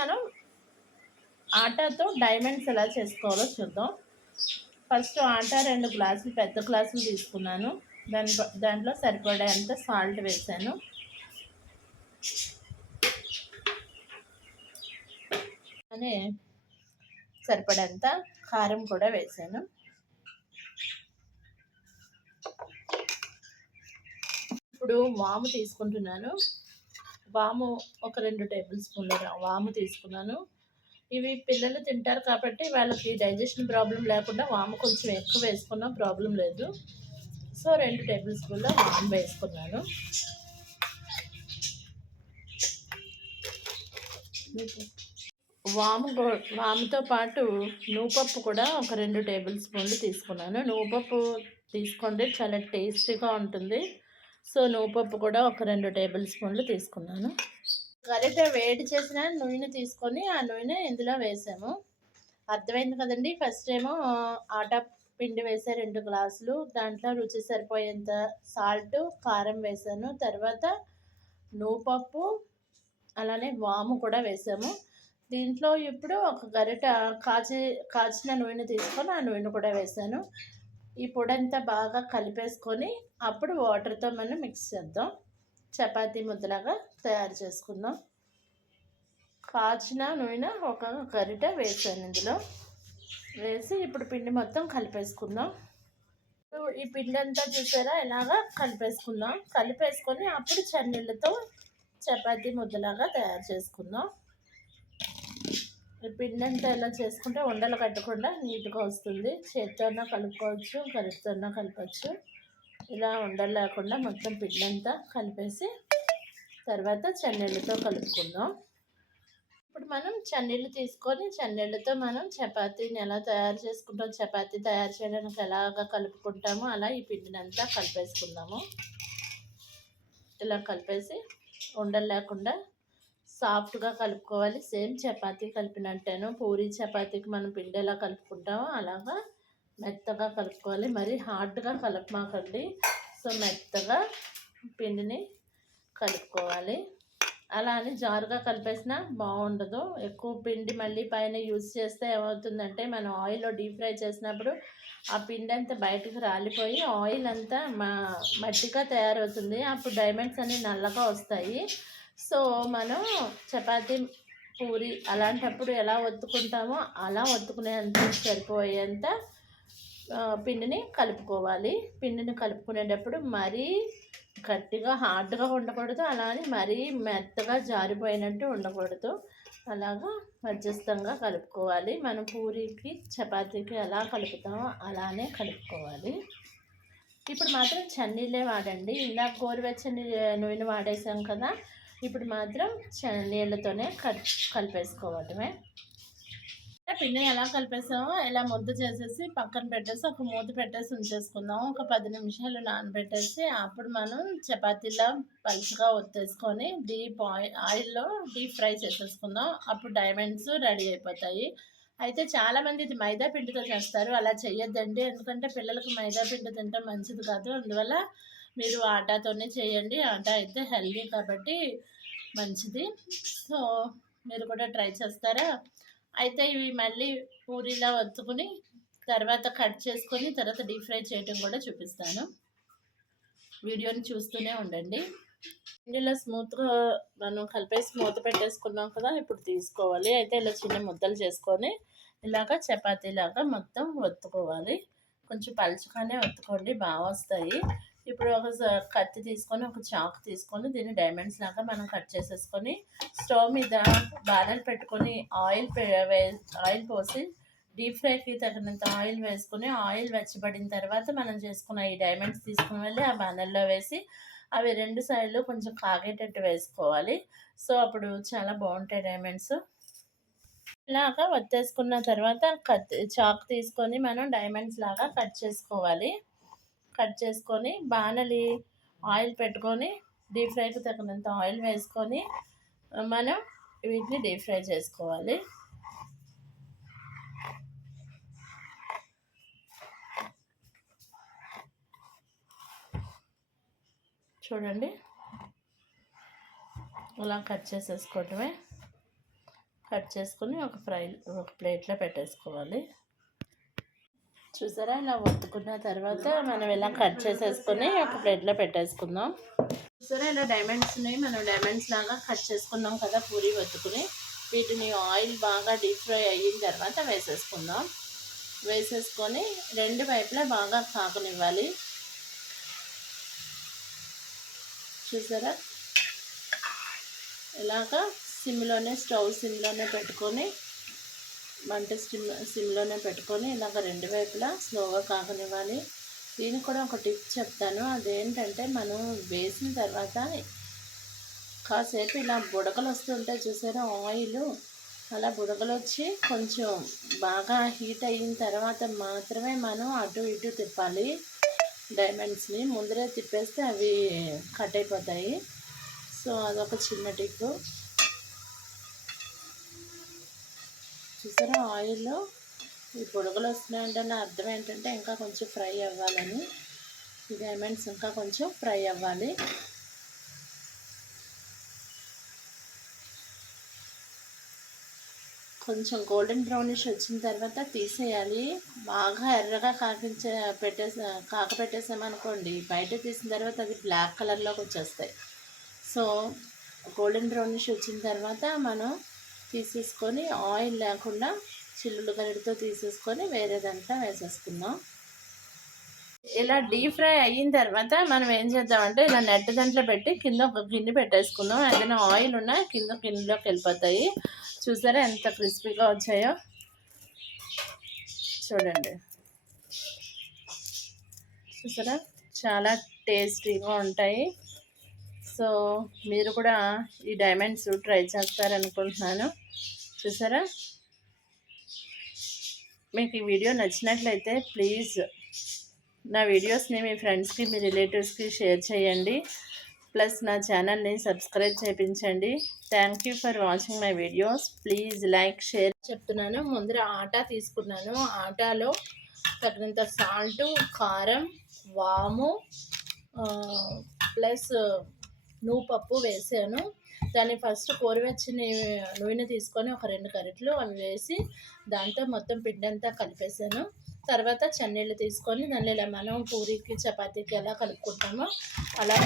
మనం ఆటాతో డైమండ్స్ ఎలా చేసుకోవాలో చూద్దాం. ఫస్ట్ ఆటా 2 గ్లాసులు పెద్ద గ్లాసులు తీసుకున్నాను. దాంట్లో సరిపడేంత సాల్ట్ వేసాను. అనే సరిపడేంత కారం కూడా వేసాను. ఇప్పుడు వాము తీసుకుంటున్నాను. వాము ఒక 2 టేబుల్ స్పూన్ల వాము తీసుకున్నాను. ఇవి పిల్లలు తింటారు కాబట్టి వాళ్ళకి డైజెషన్ ప్రాబ్లం లేకుండా వాము కొంచెం ఎక్కువ వేసుకున్నా ప్రాబ్లం లేదు. సో 2 టేబుల్ స్పూన్ల వాము వేసుకున్నాను. వాముతో పాటు నువ్వుపప్పు కూడా ఒక 2 టేబుల్ స్పూన్లు తీసుకున్నాను. నువ్వుపప్పు తీసుకోండి, చాలా టేస్టీగా ఉంటుంది. సో నువ్వుపప్పు కూడా ఒక 2 టేబుల్ స్పూన్లు తీసుకున్నాను. గరిటె వేడి చేసిన నూనె తీసుకొని ఆ నూనె ఇందులో వేసాము. అర్థమైంది కదండి. ఫస్ట్ ఏమో ఆటా పిండి వేసే 2 గ్లాసులు, దాంట్లో రుచి సరిపోయేంత సాల్ట్, కారం వేసాను. తర్వాత నువ్వుపప్పు అలానే వాము కూడా వేసాము. దీంట్లో ఇప్పుడు ఒక గరిట కాచిన నూనె తీసుకొని ఆ నూనె కూడా వేసాను. ఈ పొడంతా బాగా కలిపేసుకొని అప్పుడు వాటర్తో మనం మిక్స్ చేద్దాం. చపాతీ ముద్దలాగా తయారు చేసుకుందాం. కాచిన నూనె ఒక గరిట వేసాను. ఇందులో వేసి ఇప్పుడు పిండి మొత్తం కలిపేసుకుందాం. ఈ పిండి అంతా చూసారా ఇలాగా కలిపేసుకొని అప్పుడు చన్నీళ్ళతో చపాతీ ముద్దలాగా తయారు చేసుకుందాం. ఈ పిండి అంతా ఇలా చేసుకుంటే ఉండలు కట్టకుండా నీట్గా వస్తుంది. చేతితోనే కలుపుకోవచ్చు, గరిటెతోనే కలపచ్చు. ఇలా ఉండలు లేకుండా మొత్తం పిండి అంతా కలిపేసి తర్వాత చన్నీళ్ళతో కలుపుకుందాం. ఇప్పుడు మనం చన్నీళ్ళు తీసుకొని చన్నీళ్ళతో మనం చపాతీని ఎలా తయారు చేసుకుంటాం, చపాతీ తయారు చేయడానికి ఎలాగ కలుపుకుంటామో అలా ఈ పిండిని అంతా కలిపేసుకుందాము. ఇలా కలిపేసి ఉండలు లేకుండా సాఫ్ట్గా కలుపుకోవాలి. సేమ్ చపాతీ కలిపినట్టేను. పూరి చపాతీకి మనం పిండి ఎలా కలుపుకుంటామో అలాగా మెత్తగా కలుపుకోవాలి. మరీ హార్డ్గా కలపమాకండి. సో మెత్తగా పిండిని కలుపుకోవాలి. అలా అని జారుగా కలిపేసినా బాగుండదు. ఎక్కువ పిండి మళ్ళీ పైన యూజ్ చేస్తే ఏమవుతుందంటే మనం ఆయిల్లో డీప్ ఫ్రై చేసినప్పుడు ఆ పిండి అంతా బయటకు రాలిపోయి ఆయిల్ అంతా మట్టిగా తయారవుతుంది. అప్పుడు డైమండ్స్ అన్నీ నల్లగా వస్తాయి. సో మనం చపాతీ, పూరి అలాంటప్పుడు ఎలా ఒత్తుకుంటామో అలా ఒత్తుకునేంత సరిపోయేంత పిండిని కలుపుకోవాలి. పిండిని కలుపుకునేటప్పుడు మరీ గట్టిగా హార్డ్గా ఉండకూడదు, అలా అని మరీ మెత్తగా జారిపోయినట్టు ఉండకూడదు. అలాగా మధ్యస్థంగా కలుపుకోవాలి. మనం పూరీకి చపాతీకి ఎలా కలుపుతామో అలానే కలుపుకోవాలి. ఇప్పుడు మాత్రం చన్నీళ్ళే వాడండి. ఇందాక గోరువెచ్చని నూనె వాడేసాం కదా, ఇప్పుడు మాత్రం నీళ్ళతోనే కలిపేసుకోవటమే. పిండిని ఎలా కలిపేసామో ఇలా ముద్ద చేసేసి పక్కన పెట్టేసి ఒక మూత పెట్టేసి ఉంచేసుకుందాం. ఒక 10 నిమిషాలు నానబెట్టేసి అప్పుడు మనం చపాతీలా పలుచగా ఒత్తేసుకొని ఆయిల్లో డీప్ ఫ్రై చేసేసుకుందాం. అప్పుడు డైమండ్స్ రెడీ అయిపోతాయి. అయితే చాలామంది ఇది మైదా పిండితో చేస్తారు. అలా చేయొద్దండి, ఎందుకంటే పిల్లలకు మైదా పిండి తింటే మంచిది కాదు. అందువల్ల మీరు ఆటాతోనే చేయండి. ఆటా అయితే హెల్దీ కాబట్టి మంచిది. సో మీరు కూడా ట్రై చేస్తారా? అయితే ఇవి మళ్ళీ పూరీలా ఒత్తుకుని తర్వాత కట్ చేసుకొని తర్వాత డీప్ ఫ్రై చేయడం కూడా చూపిస్తాను. వీడియోని చూస్తూనే ఉండండి. ఇందులో స్మూత్గా మనం కలిపేసి మూత పెట్టేసుకున్నాం కదా, ఇప్పుడు తీసుకోవాలి. అయితే ఇలా చిన్న ముద్దలు చేసుకొని ఇలాగ చపాతీలాగా మొత్తం ఒత్తుకోవాలి. కొంచెం పలుచగానే ఒత్తుకోండి, బాగా వస్తాయి. ఇప్పుడు ఒక కత్తి తీసుకొని ఒక చాకు తీసుకొని దీన్ని డైమండ్స్ లాగా మనం కట్ చేసేసుకొని స్టవ్ మీద బాణలు పెట్టుకొని ఆయిల్ పోసి డీప్ ఫ్రైకి తగినంత ఆయిల్ వేసుకొని ఆయిల్ వెచ్చబడిన తర్వాత మనం చేసుకున్న ఈ డైమండ్స్ తీసుకుని వెళ్ళి ఆ బాణల్లో వేసి అవి 2 సైడ్లు కొంచెం కాగేటట్టు వేసుకోవాలి. సో అప్పుడు చాలా బాగుంటాయి డైమండ్స్. ఇలాగా వత్తేసుకున్న తర్వాత చాకు తీసుకొని మనం డైమండ్స్ లాగా కట్ చేసుకోవాలి. కట్ చేసుకొని బాణలి ఆయిల్ పెట్టుకొని డీప్ ఫ్రైకి తగినంత ఆయిల్ వేసుకొని మనం వీటిని డీప్ ఫ్రై చేసుకోవాలి. చూడండి, ఇలా కట్ చేసేసుకోవటమే. కట్ చేసుకొని ఒక ప్లేట్లో పెట్టేసుకోవాలి. చూసారా, ఇలా ఒత్తుకున్న తర్వాత మనం ఇలా కట్ చేసేసుకొని ఒక ప్లేట్లో పెట్టేసుకుందాం. చూసారా, ఇలా డైమండ్స్ని మనం డైమండ్స్ లాగా కట్ చేసుకున్నాం కదా పూరి ఒత్తుకుని. వీటిని ఆయిల్ బాగా డీప్ ఫ్రై అయిన తర్వాత వేసేసుకొని రెండు వైపులా బాగా కాకనివ్వాలి. చూసారా, ఇలాగా స్టవ్ సిమ్లోనే పెట్టుకొని సిమ్లోనే పెట్టుకొని ఇలాగ రెండు వైపులా స్లోగా కాకనివ్వాలి. దీనికి కూడా ఒక టిప్ చెప్తాను. అదేంటంటే మనం వేసిన తర్వాత కాసేపు ఇలా బుడగలు వస్తుంటాయి చూసారా ఆయిల్, అలా బుడగలు వచ్చి కొంచెం బాగా హీట్ అయిన తర్వాత మాత్రమే మనం అటు ఇటు తిప్పాలి. డైమండ్స్ని ముందరే తిప్పేస్తే అవి కట్ అయిపోతాయి. సో అదొక చిన్న టిప్. చూసారా, ఆయిల్లో ఈ బుడగలు వస్తున్నాయంటే అర్థం ఏంటంటే ఇంకా కొంచెం ఫ్రై అవ్వాలని. ఈ డైమండ్స్ ఇంకా కొంచెం ఫ్రై అవ్వాలి. కొంచెం గోల్డెన్ బ్రౌనిష్ వచ్చిన తర్వాత తీసేయాలి. బాగా ఎర్రగా కాకపెట్టేసామనుకోండి, బయట తీసిన తర్వాత అవి బ్లాక్ కలర్లోకి వచ్చేస్తాయి. సో గోల్డెన్ బ్రౌనిష్ వచ్చిన తర్వాత మనం తీసేసుకొని ఆయిల్ లేకుండా చిల్లులు గరిటతో తీసేసుకొని వేరే దాంట్లో వేసేసుకుందాం. ఇలా డీప్ ఫ్రై అయిన తర్వాత మనం ఏం చేద్దామంటే ఇలా నెట్ దాంట్లో పెట్టి కింద ఒక గిన్నె పెట్టేసుకుందాం. ఏదైనా ఆయిల్ ఉన్నా గిన్నెలోకి వెళ్ళిపోతాయి. చూసారా ఎంత క్రిస్పీగా వచ్చాయో, చూడండి. చూసారా, చాలా టేస్టీగా ఉంటాయి. సో మీరు కూడా ఈ డైమండ్స్ ట్రై చేస్తారనుకుంటున్నాను. చూసారా, మీకు ఈ వీడియో నచ్చినట్లయితే ప్లీజ్ నా వీడియోస్ని మీ ఫ్రెండ్స్కి మీ రిలేటివ్స్కి షేర్ చేయండి. ప్లస్ నా ఛానల్ని సబ్స్క్రైబ్ చేయించండి. Thank you for watching my videos. Please like share. చెప్తున్నాను, ముందర ఆటా తీసుకున్నాను. ఆటాలో తగినంత సాల్టు, కారం, వాము ప్లస్ నువ్వుపప్పు వేసాను. దాన్ని ఫస్ట్ గోరువెచ్చని నూనె తీసుకొని ఒక 2 గరిటెలు అవి వేసి దాంతో మొత్తం పిండి అంతా కలిపేసాను. తర్వాత చన్నీళ్ళు తీసుకొని దానిలో ఇలా మనం పూరీకి చపాతీకి ఎలా కలుపుకుంటామో అలా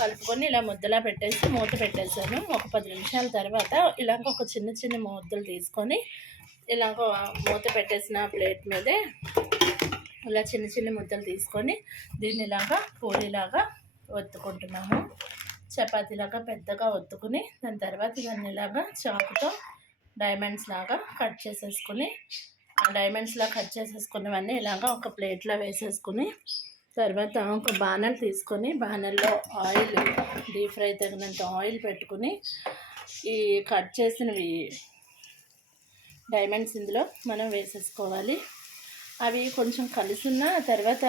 కలుపుకొని ఇలా ముద్దలా పెట్టేసి మూత పెట్టేసాను. ఒక 10 నిమిషాల తర్వాత ఇలాగ ఒక చిన్న ముద్దలు తీసుకొని ఇలాగ మూత పెట్టేసిన ప్లేట్ మీదే ఇలా చిన్న ముద్దలు తీసుకొని దీన్ని ఇలాగా పూరీలాగా ఒత్తుకుంటున్నాము. చపాతీలాగా పెద్దగా ఒత్తుకుని దాని తర్వాత దాన్ని ఇలాగా చాకుతో డైమండ్స్ లాగా కట్ చేసేసుకుని ఆ డైమండ్స్లా కట్ చేసేసుకున్నవన్నీ ఇలాగా ఒక ప్లేట్లో వేసేసుకుని తర్వాత ఒక బాణల్ తీసుకొని బాణల్లో ఆయిల్ డీప్ ఫ్రై తగినంత ఆయిల్ పెట్టుకుని ఈ కట్ చేసినవి డైమండ్స్ ఇందులో మనం వేసేసుకోవాలి. అవి కొంచెం కలిసున్న తర్వాత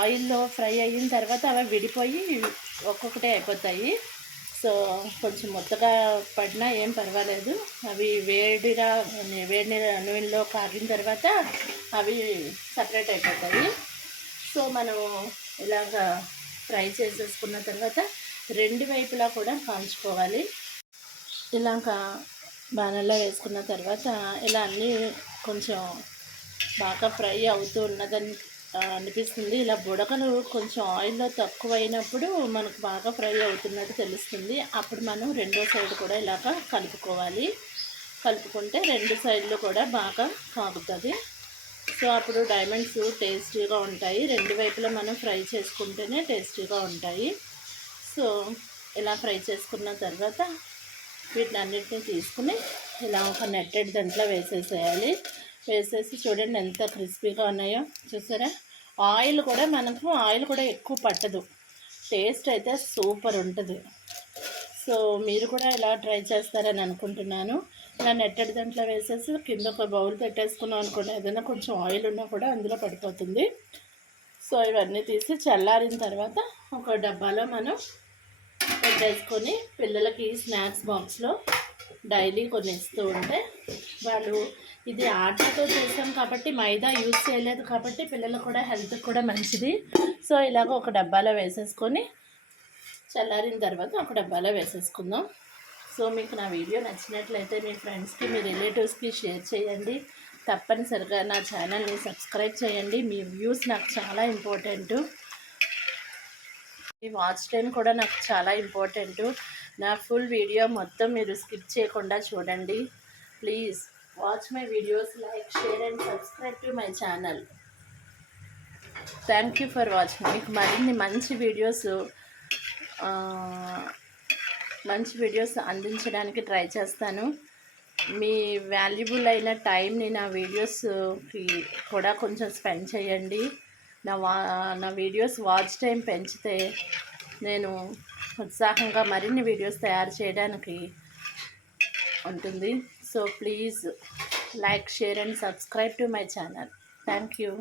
ఆయిల్లో ఫ్రై అయిన తర్వాత అవి విడిపోయి ఒక్కొక్కటే అయిపోతాయి. సో కొంచెం మొత్తగా పడినా ఏం పర్వాలేదు. అవి వేడి నూనెలో కాగిన తర్వాత అవి సపరేట్ అయిపోతాయి. సో మనం ఇలాగా ఫ్రై చేసేసుకున్న తర్వాత రెండు వైపులా కూడా కాల్చుకోవాలి. ఇలాగ బాణల్లో వేసుకున్న తర్వాత ఇలా అన్నీ కొంచెం బాగా ఫ్రై అవుతూ ఉన్నదని అనిపిస్తుంది. ఇలా బుడగలు కొంచెం ఆయిల్లో తక్కువైనప్పుడు మనకు బాగా ఫ్రై అవుతున్నట్టు తెలుస్తుంది. అప్పుడు మనం రెండో సైడ్ కూడా ఇలాగ కలుపుకుంటే రెండు సైడ్లు కూడా బాగా కాగుతుంది. సో అప్పుడు డైమండ్స్ టేస్టీగా ఉంటాయి. రెండు వైపులా మనం ఫ్రై చేసుకుంటేనే టేస్టీగా ఉంటాయి. సో ఇలా ఫ్రై చేసుకున్న తర్వాత వీటిని అన్నిటిని తీసుకుని ఇలా ఒక నెట్టెడ్ దాంట్లో వేసేసేయాలి. వేసేసి చూడండి ఎంత క్రిస్పీగా ఉన్నాయో. చూసారా, ఆయిల్ కూడా ఎక్కువ పట్టదు. టేస్ట్ అయితే సూపర్ ఉంటుంది. సో మీరు కూడా ఇలా ట్రై చేస్తారని అనుకుంటున్నాను. ఇలా నెట్టెడ్ దాంట్లో వేసేసి కింద ఒక బౌల్ పెట్టేసుకున్నాం అనుకోండి, ఏదైనా కొంచెం ఆయిల్ ఉన్నా కూడా అందులో పడిపోతుంది. సో ఇవన్నీ తీసి చల్లారిన తర్వాత ఒక డబ్బాలో మనం పెట్టేసుకొని పిల్లలకి స్నాక్స్ బాక్స్లో డైలీ కొన్ని ఇస్తూ ఉంటే వాళ్ళు ఇది ఆటతో చేసాం కాబట్టి మైదా యూజ్ చేయలేదు కాబట్టి పిల్లలకు కూడా హెల్త్కి కూడా మంచిది. సో ఇలాగ ఒక డబ్బాలో వేసేసుకొని చల్లారిన తర్వాత ఒక డబ్బాలో వేసేసుకుందాం. సో మీకు నా వీడియో నచ్చినట్లయితే మీ ఫ్రెండ్స్కి మీ రిలేటివ్స్కి షేర్ చేయండి. తప్పనిసరిగా నా ఛానల్ని సబ్స్క్రైబ్ చేయండి. మీ వ్యూస్ నాకు చాలా ఇంపార్టెంటు. మీ వాచ్ టైం కూడా నాకు చాలా ఇంపార్టెంటు. నా ఫుల్ వీడియో మొత్తం మీరు స్కిప్ చేయకుండా చూడండి. Please watch my videos, like, share and subscribe to my channel. Thank you for watching. మీకు మరిన్ని మంచి వీడియోస్ అందించడానికి ట్రై చేస్తాను. మీ వాల్యుబుల్ అయిన టైంని నా వీడియోస్కి కూడా కొంచెం స్పెండ్ చేయండి. నా వీడియోస్ వాచ్ టైం పెంచితే నేను ఉత్సాహంగా మరిన్ని వీడియోస్ తయారు చేయడానికి ఉంటుంది. So please like, share and subscribe to my channel. Thank you.